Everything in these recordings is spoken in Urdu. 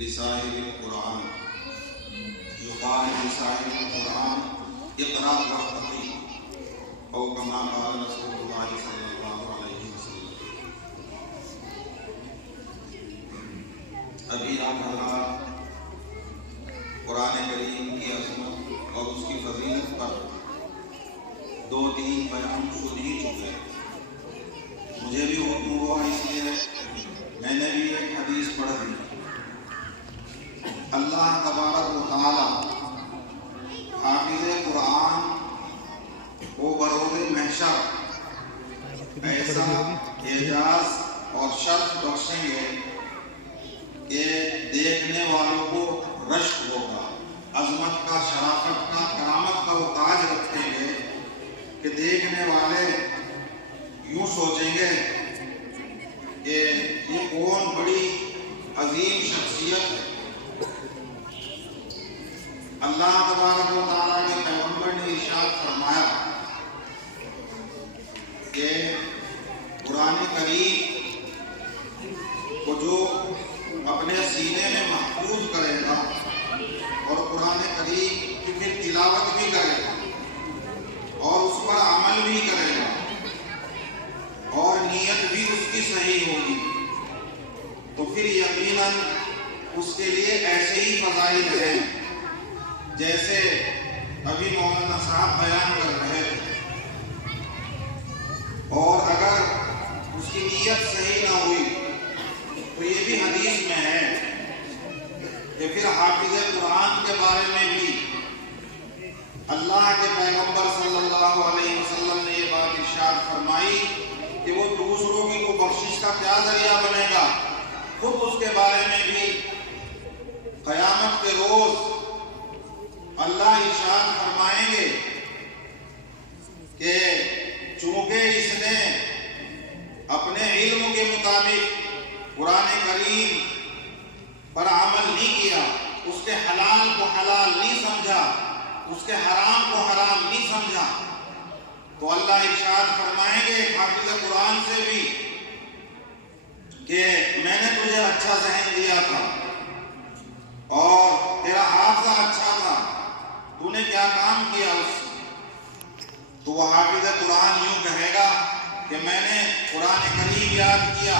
لصاحب القرآن يقال لصاحب القرآن اقرأ وارتقي او كما قال رسول اللہ صلی اللہ علیہ وسلم۔ ابھی آپ حضرات قرآن کریم کی عظمت اور اس کی فضیلت پر دو تین بیان سن ہی چکے، مجھے بھی حکم ہوا اس لیے میں نے بھی ایک حدیث پڑھ دی۔ اللہ تبارک و تعالی حافظ قرآن کو بروز محشر ایسا اعزاز اور شرف بخشیں گے کہ دیکھنے والوں کو رشک ہوگا، عظمت کا، شرافت کا، کرامت کا وہ تاج رکھیں گے کہ دیکھنے والے یوں سوچیں گے کہ یہ کون بڑی عظیم شخصیت ہے۔ اللہ تبارک و تعالیٰ کے پیغمبر نے ارشاد فرمایا کہ قرآن کریم کو جو اپنے سینے میں محفوظ کرے گا اور قرآن کریم کی پھر تلاوت بھی کرے گا اور اس پر عمل بھی کرے گا اور نیت بھی اس کی صحیح ہوگی، تو پھر یقیناً اس کے لیے ایسے ہی فضائل ہیں جیسے ابھی مولانا صاحب بیان کر رہے تھے۔ اور اگر اس کی نیت صحیح نہ ہوئی تو یہ بھی حدیث میں ہے کہ پھر حافظ قرآن کے بارے میں بھی اللہ کے پیغمبر صلی اللہ علیہ وسلم نے یہ بات ارشاد فرمائی کہ وہ دوسروں کی کو بخشش کا کیا ذریعہ بنے گا، خود اس کے بارے میں بھی قیامت کے روز اللہ ارشاد فرمائیں گے کہ چونکہ اس نے اپنے علم کے مطابق قرآن کریم پر عمل نہیں کیا، اس کے حلال کو حلال نہیں سمجھا، اس کے حرام کو حرام نہیں سمجھا، تو اللہ ارشاد فرمائیں گے حافظ قرآن سے بھی کہ میں نے تجھے اچھا ذہن دیا تھا اور تیرا حافظہ اچھا تھا، تو نے کیا کام کیا اس سے؟ تو وہ حافظ قرآن یوں کہے گا کہ میں نے قرآن کریم یاد کیا،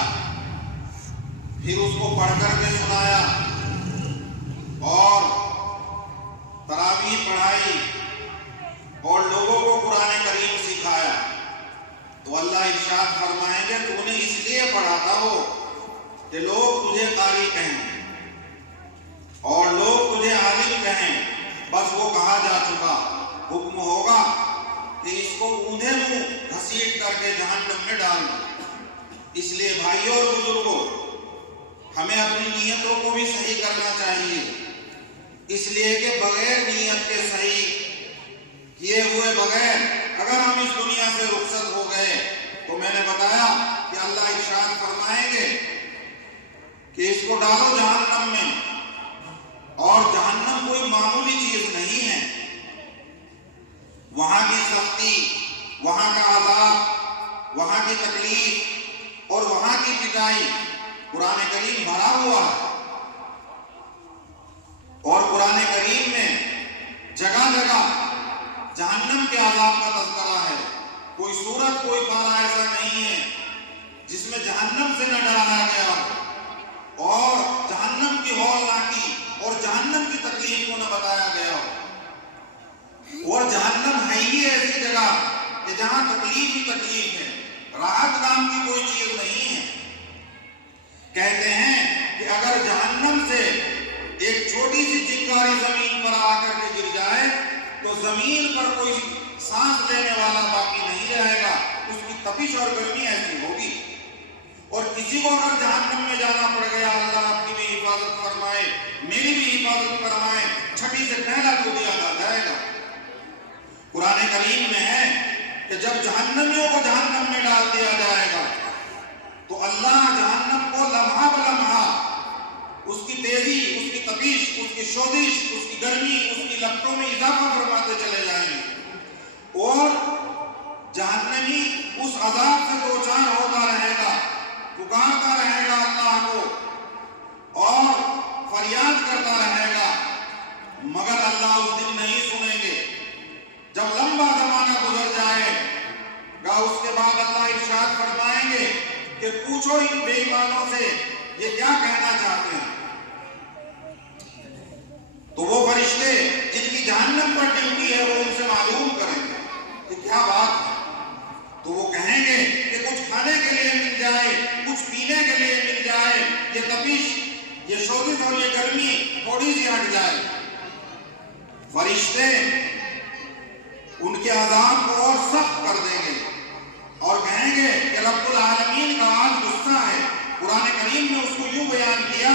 پھر اس کو پڑھ کر کے سنایا اور تراویح پڑھائی اور لوگوں کو قرآن کریم سکھایا، تو اللہ ارشاد فرمائیں گے تو نے اس لیے پڑھا تھا وہ کہ لوگ تجھے قاری کہیں اور لوگ تجھے عالم کہیں، بس وہ کہا جا چکا، حکم ہوگا کہ اس کو اوندھے منہ گھسیٹ کر کے جہنم میں ڈال دو۔ اس لیے بھائیوں اور بزرگوں، ہمیں اپنی نیتوں کو بھی صحیح کرنا چاہیے، اس لیے کہ بغیر نیت کے صحیح کیے ہوئے بغیر اگر ہم اس دنیا سے رخصت ہو گئے تو میں نے بتایا کہ اللہ ارشاد فرمائیں گے کہ اس کو ڈالو جہنم میں، اور جہنم کوئی معمولی چیز نہیں ہے، وہاں کی سختی، وہاں کا عذاب، وہاں کی تکلیف اور وہاں کی پٹائی قرآن کریم بھرا ہوا ہے۔ اور قرآن کریم میں جگہ جگہ جہنم کے عذاب کا تذکرہ ہے، کوئی سورت کوئی پارہ ایسا نہیں ہے جس میں جہنم سے نہ ڈرایا گیا اور جہنم کی ہولناکی اور جہنم کی تکلیف کو نہ بتایا گیا ہو۔ اور جہنم ہے ہی ایسی جگہ کہ جہاں تکلیف ہی تکلیف ہے، راحت نام کی کوئی چیز نہیں ہے۔ کہتے ہیں کہ اگر جہنم سے ایک چھوٹی سی چنگاری زمین پر آ کر کے گر جائے تو زمین پر کوئی سانس لینے والا باقی نہیں رہے گا، اس کی تپش اور گرمی ایسی ہوگی۔ اور کسی کو اگر جہنم میں جانا پڑ گیا، اللہ اپنی بھی حفاظت فرمائے، میری بھی حفاظت فرمائے، چھٹی سے پہلا کو دیا جائے گا۔ قرآن کریم میں ہے کہ جب جہنمیوں کو جہنم میں ڈال دیا جائے گا تو اللہ جہنم کو لمحہ بلمحہ اس کی تیزی، اس کی تپش، اس کی شوبش، اس کی گرمی، اس کی لپٹوں میں اضافہ فرماتے چلے جائیں گے، اور جہنمی اس عذاب سے دوچار ہوتا رہے گا، پکارتا رہے گا اللہ کو اور فریاد کہ پوچھو ان بے ایمانوں سے یہ کیا کہنا چاہتے ہیں. تو وہ فرشتے جن کی جہنم پر ڈیوٹی ہے وہ ان سے معلوم کریں گے کہ کیا بات ہے. تو وہ کہیں گے کہ کچھ کھانے کے لیے مل جائے, کچھ پینے کے لیے مل جائے, یہ تپش, یہ شوقت اور یہ گرمی تھوڑی سی ہٹ جائے. فرشتے ان کے عذاب کو اور سخت کر دیں گے اور کہیں گے کہ رب العالمین کا آج غصہ ہے. قرآن کریم نے اس کو یوں بیان کیا,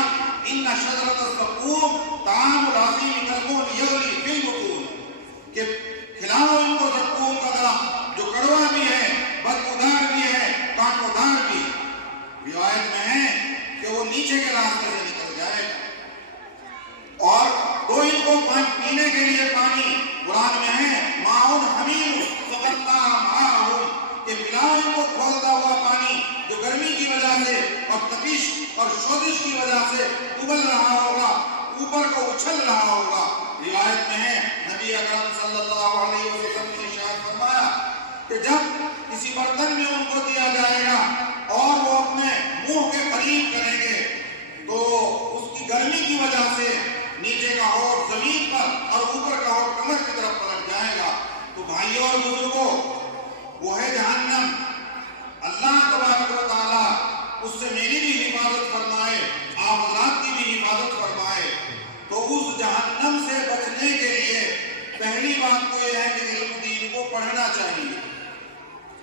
ان شجرۃ الزقوم طعام الاثیم کالمہل یغلی فی البطون, کہ کھلاؤ ان کو زقوم کا درخت جو کڑوا بھی ہے, بدبودار بھی ہے, کانٹودار بھی. روایت میں ہے کہ وہ نیچے کے راستے سے نکل جائے گا. اور دو ان کو پینے کے لیے پانی, قرآن میں ہے ماؤن حمیم فغلی ماؤہم, کہ پلاؤ ان کو کھولتا ہوا پانی جو گرمی کی وجہ سے اور تپش اور شورش کی وجہ سے ابل رہا ہوگا, اوپر کو اچھل رہا ہوگا. روایت میں ہے نبی اکرم صلی اللہ علیہ وسلم نے ارشاد فرمایا کہ جب کسی برتن میں ان کو دیا جائے گا اور وہ اپنے منہ کے قریب کریں گے تو اس کی گرمی کی وجہ سے نیچے کا ہونٹ زمین پر اور اوپر کا ہونٹ کمر کی طرف پلٹ جائے گا. تو بھائیوں اور بزرگوں, وہ ہے جہنم. اللہ تبارک و تعالیٰ اس سے میری بھی حفاظت فرمائے, آپ حضرات کی بھی حفاظت فرمائے. تو اس جہنم سے بچنے کے لیے پہلی بات تو یہ ہے کہ علم دین کو پڑھنا چاہیے.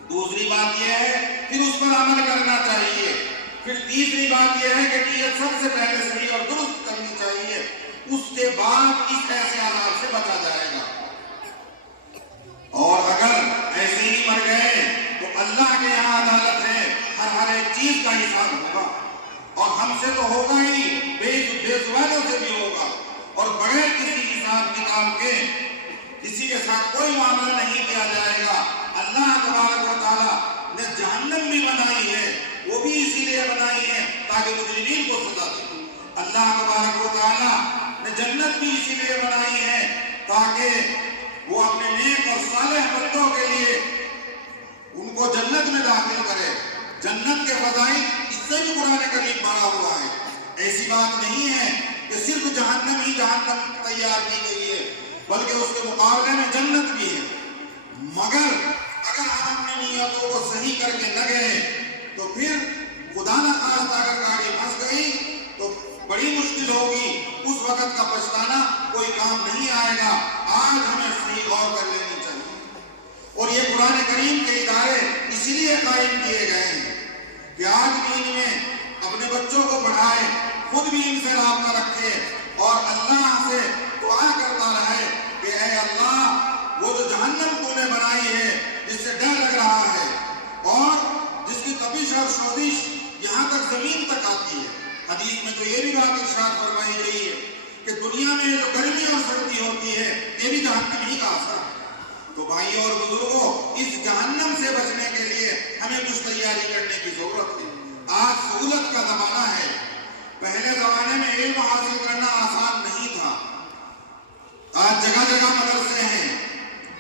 دوسری بات یہ ہے پھر اس پر عمل کرنا چاہیے. پھر تیسری بات یہ ہے کہ نیت سب سے پہلے صحیح اور درست کرنی چاہیے. اس کے بعد اس ایسے عذاب سے بچا جائے گا. اور اگر ایسے ہی مر گئے تو اللہ کے یہاں عدالت ہے, ہر ایک چیز کا حساب ہوگا. اور ہم سے تو ہوگا ہی, بے زبانوں سے بھی ہوگا. اور بغیر کسی حساب کتاب کے کسی کے ساتھ کوئی معاملہ نہیں کیا جائے گا. اللہ تبارک و تعالیٰ نے جہنم بھی بنائی ہے, وہ بھی اسی لیے بنائی ہے تاکہ مجرمین کو سزا دے. اللہ تبارک و تعالیٰ نے جنت بھی اسی لیے بنائی ہے تاکہ وہ اپنے نیک اور صالح بندوں کے لیے ان کو جنت میں داخل کرے. جنت کے فضائل اس سے بھی قرآن کریم بھرا ہوا ہے. ایسی بات نہیں ہے کہ صرف جہنم ہی جہنم تیار کی گئی ہے, بلکہ اس کے مقابلے میں جنت بھی ہے. مگر اگر ہم اپنی نیتوں کو صحیح کر کے نہ گئے تو پھر خدا نہ خواستہ اگر گاڑی پھنس گئی تو بڑی مشکل ہوگی. اس وقت کا پچھتانا کوئی کام نہیں آئے گا. آج ہمیں صحیح غور کر لینی چاہیے. اور یہ قرآن کریم کے ادارے اسی لیے قائم کیے گئے ہیں کہ آج بھی ان میں اپنے بچوں کو پڑھائے, خود بھی ان سے رابطہ رکھے اور اللہ سے دعا کرتا رہے کہ اے اللہ, وہ جو جہنم تو نے بنائی ہے جس سے ڈر لگ رہا ہے اور جس کی تپش اور شورش یہاں تک زمین تک آتی ہے. حدیث میں تو یہ بھی بات ارشاد فرمائی گئی ہے کہ دنیا میں جو گرمی اور سردی ہوتی ہے یہ بھی جہنم ہی کا اثر ہے. تو بھائیوں اور بزرگوں, اس جہنم سے بچنے کے لیے ہمیں کچھ تیاری کرنے کی ضرورت ہے. آج سہولت کا زمانہ ہے. پہلے زمانے میں علم حاصل کرنا آسان نہیں تھا. آج جگہ جگہ مدرسے ہیں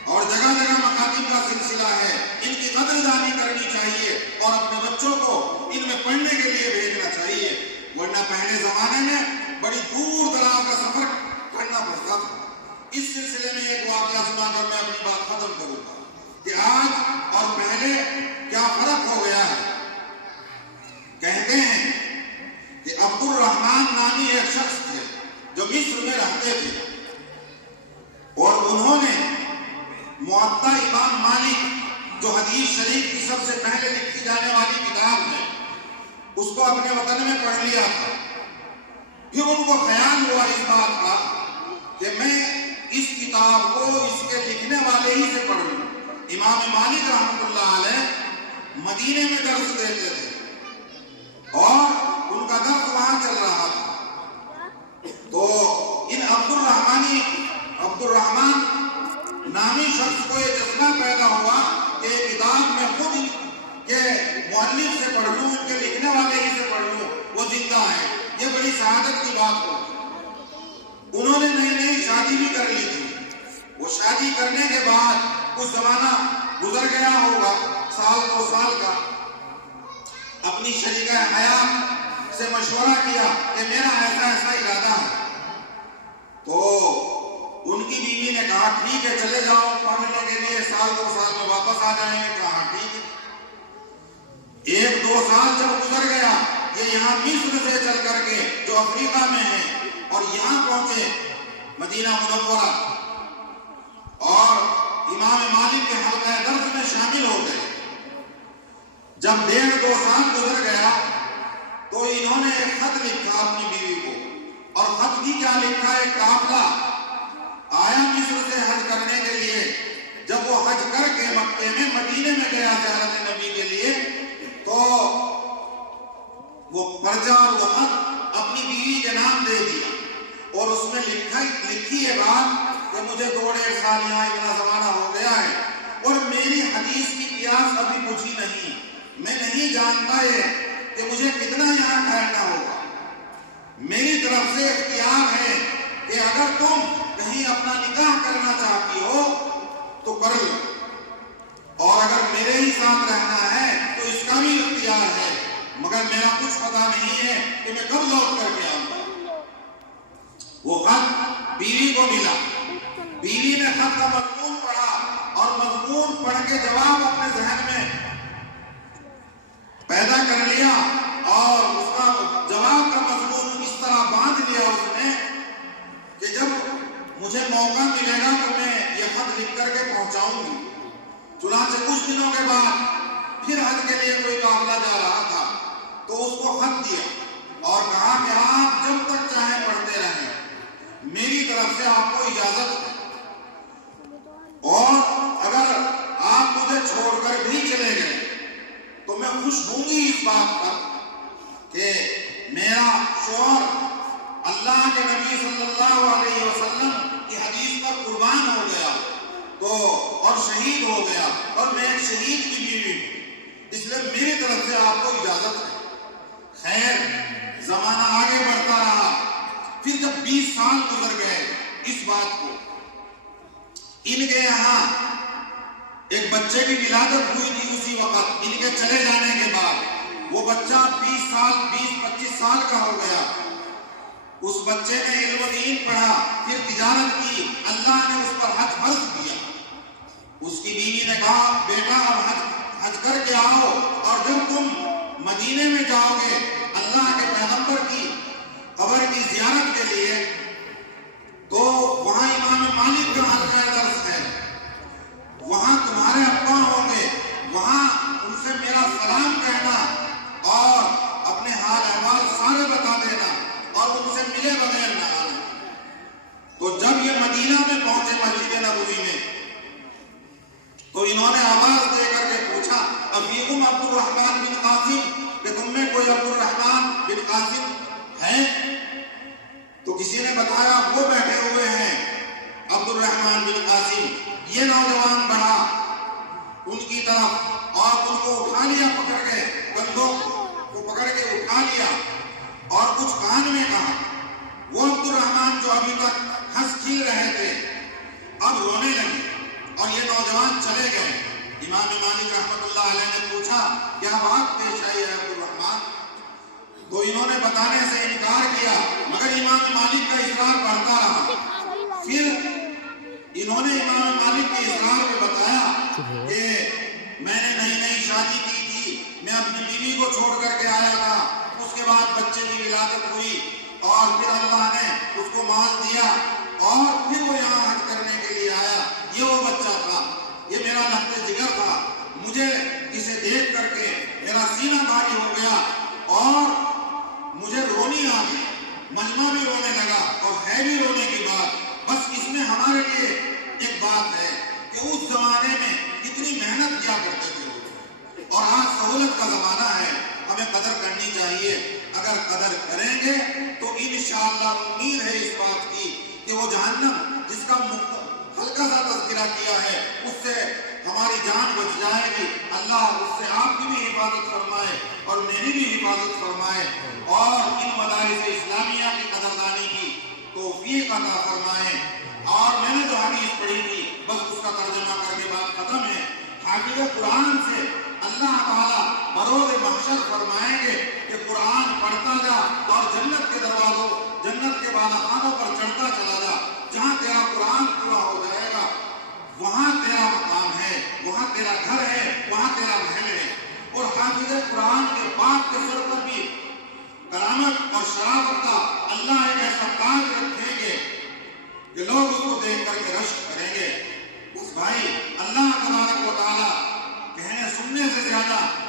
اور جگہ جگہ مکاتب کا سلسلہ ہے. ان کی قدردانی کرنی چاہیے اور اپنے بچوں کو ان میں پڑھنے کے لیے بھیجنا چاہیے. ورنہ پہلے زمانے میں بڑی دور دراز کا سفر کرنا پڑتا تھا. اس سلسلے میں ایک واقعہ سنا کر میں اپنی بات ختم کروں گا کہ آج اور پہلے کیا فرق ہو گیا ہے. کہتے ہیں کہ عبد الرحمن نامی ایک شخص تھے جو مصر میں رہتے تھے اور انہوں نے موطا امام مالک جو حدیث شریف کی سب سے پہلے لکھی جانے والی کتاب ہے اس کو اپنے وطن میں پڑھ لیا تھا. پھر ان کو خیال ہوا اس بات کا کہ میں اس کتاب کو اس کے لکھنے والے ہی سے پڑھ لوں. امام مالک رحمۃ اللہ علیہ مدینے میں درس دیتے تھے اور ان کا درس وہاں چل رہا تھا. تو ان عبد الرحمن نامی شخص کو یہ جذبہ پیدا ہوا کہ کتاب میں خود کے مؤلف سے پڑھ لوں, ان کے لکھنے والے ہی سے پڑھ لوں, وہ زندہ ہے. یہ بڑی سعادت کی بات ہو. انہوں نے نئی نئی شادی بھی کر لی تھی. وہ شادی کرنے کے بعد کچھ زمانہ گزر گیا ہوگا, سال 2 سال کا. اپنی شریکہ حیات سے مشورہ کیا کہ میرا ایسا ایسا ارادہ ہے، تو ان کی بیوی نے کہا ٹھیک ہے چلے جاؤ پڑھنے کے لیے، سال 2 سال میں واپس آ جائیں گے۔ کہا ٹھیک ہے۔ 1-2 سال جب گزر گیا، یہ یہاں مصر سے چل کر کے جو افریقہ میں ہے اور یہاں پہنچے مدینہ منورہ، اور امام مالک کے حلقہ درس میں شامل ہو گئے۔ جب 1.5-2 سال گزر گیا تو انہوں نے ایک خط لکھا اپنی بیوی کو، اور خط بھی کیا لکھا؟ ایک قافلہ آیا مصر سے حج کرنے کے لیے، جب وہ حج کر کے مکے میں مدینے میں گیا زیارت نبی کے لیے، تو وہ پرچہ اور وہ خط اپنی بیوی کے نام دے دیا، اور اس میں لکھی ہے بات کہ مجھے 2-1.5 سال یہاں اتنا زمانہ ہو گیا ہے، اور میری حدیث کی پیاس ابھی بجھی نہیں، میں نہیں جانتا ہے کہ مجھے کتنا یہاں ٹھہرنا ہوگا۔ میری طرف سے اختیار ہے کہ اگر تم کہیں اپنا نکاح کرنا چاہتی ہو تو کر لو، اور اگر میرے ہی ساتھ رہنا ہے تو اس کا بھی اختیار ہے، مگر میرا کچھ پتا نہیں ہے کہ میں کب لوٹ کر کے آؤں گا۔ وہ خط بیوی کو ملا، بیوی نے خط کا مضمون پڑھا، اور مضمون پڑھ کے جواب اپنے ذہن میں پیدا کر لیا، اور اس کا جواب کا مضمون اس طرح باندھ لیا اس نے کہ جب مجھے موقع ملے گا تو میں یہ خط لکھ کر کے پہنچاؤں گی۔ چنانچہ کچھ دنوں کے بعد پھر حج کے لیے کوئی قافلہ جا رہا تھا، تو اس کو خط دیا اور کہا کہ آپ جب تک چاہیں پڑھتے رہیں، میری طرف سے آپ کو اجازت ہے، اور اگر آپ مجھے چھوڑ کر بھی چلے گئے تو میں خوش ہوں گی اس بات پر کہ میرا شوہر اللہ کے نبی صلی اللہ علیہ وسلم کی حدیث پر قربان ہو گیا تو اور شہید ہو گیا، اور میں ایک شہید کی بیوی ہوں، اس لیے میری طرف سے آپ کو اجازت ہے۔ خیر زمانہ آگے بڑھتا رہا، پھر جب 20 سال گزر گئے اس بات کو، ان کے یہاں ایک بچے کی ولادت ہوئی تھی اسی وقت ان کے چلے جانے کے بعد۔ وہ بچہ 20-25 سال کا ہو گیا۔ اس بچے نے علم و دین پڑھا، پھر تجارت کی، اللہ نے اس پر حج فرض کیا۔ اس کی بیوی نے کہا بیٹا اب حج کر کے آؤ، اور جب تم مدینے میں جاؤ گے اللہ کے پیغمبر کی قبر کی زیارت کے لیے، تو وہاں امام مالک کا حلقہ درس ہے، وہاں تمہارے ابا ہوں گے، وہاں ان سے میرا سلام کہنا اور اپنے حال احوال سارے بتا دینا، اور ان سے ملے بغیر نہ آنا۔ تو جب یہ مدینہ میں پہنچے مسجد نبوی میں، تو انہوں نے آواز دے کر کے پوچھا افیکم عبد الرحمن بن قاسم، کہ تم میں کوئی عبد الرحمن بن قاسم ہے؟ تو کسی نے بتایا وہ بیٹھے ہوئے ہیں عبد الرحمن بن قاسم۔ یہ نوجوان بڑھا ان کی طرف اور ان کو اٹھا لیا، پکڑ کے کندھوں کو پکڑ کے اٹھا لیا، اور کچھ کان میں کہا۔ وہ عبد الرحمن جو ابھی تک ہنس کھل رہے تھے اب رونے لگے، اور یہ نوجوان چلے گئے۔ امام مالک رحمۃ اللہ علیہ نے پوچھا کیا بات پیش آئی ہے عبد الرحمن؟ تو انہوں نے بتانے سے انکار کیا، مگر امام مالک کا اصرار بڑھتا رہا۔ پھر انہوں نے امام مالک کے اصرار پہ بتایا کہ میں نے نئی شادی کی تھی، میں اپنی بیوی کو چھوڑ کر کے آیا تھا، اس کے بعد بچے کی ولادت ہوئی، اور پھر اللہ نے اس کو مال دیا، اور پھر وہ یہاں حج کرنے کے لیے آیا۔ یہ وہ بچہ تھا، یہ میرا لخت جگر تھا، مجھے اسے دیکھ کر کے میرا سینہ بھاری ہو گیا، اور مجھے رونی آ گئی، مجمع بھی رونے لگا، اور ہے بھی رونے کی بات۔ بس اس میں ہمارے لیے ایک بات ہے کہ اس زمانے میں کتنی محنت کیا کرتے تھے لوگ، اور آج سہولت کا زمانہ ہے، ہمیں قدر کرنی چاہیے۔ اگر قدر کریں گے تو انشاءاللہ امید ہے اس بات کی کہ وہ جہنم جس کا ہلکا سا تذکرہ کیا ہے اس سے ہماری جان بچ جائے گی۔ اللہ اس سے آپ کی بھی حفاظت فرمائے اور میری بھی حفاظت فرمائے، اور ان مدارس اسلامیہ کی قدردانی کی توفیق عطا فرمائے۔ اور میں نے جو حدیث پڑھی تھی بس اس کا ترجمہ کر کے بات ختم ہے۔ حافظ قرآن سے اللہ اللہ تعالیٰ بروز محشر فرمائیں گے کہ قرآن پڑھتا جا اور جنت کے دروازوں، جنت کے بالا خانوں پر چڑھتا چلا جا، جہاں تیرا قرآن پورا ہو جائے گا وہاں تیرا مقام ہے، وہاں تیرا گھر ہے، وہاں تیرا محل ہے۔ اور حافظ قرآن کے باپ کے سر پر بھی کرامت اور شرافت کا اللہ ایک ایسا تاج رکھیں گے کہ لوگ اس کو دیکھ کر کے رشک کریں گے۔ اس بھائی اللہ تبارک و تعالیٰ کہنے سننے سے زیادہ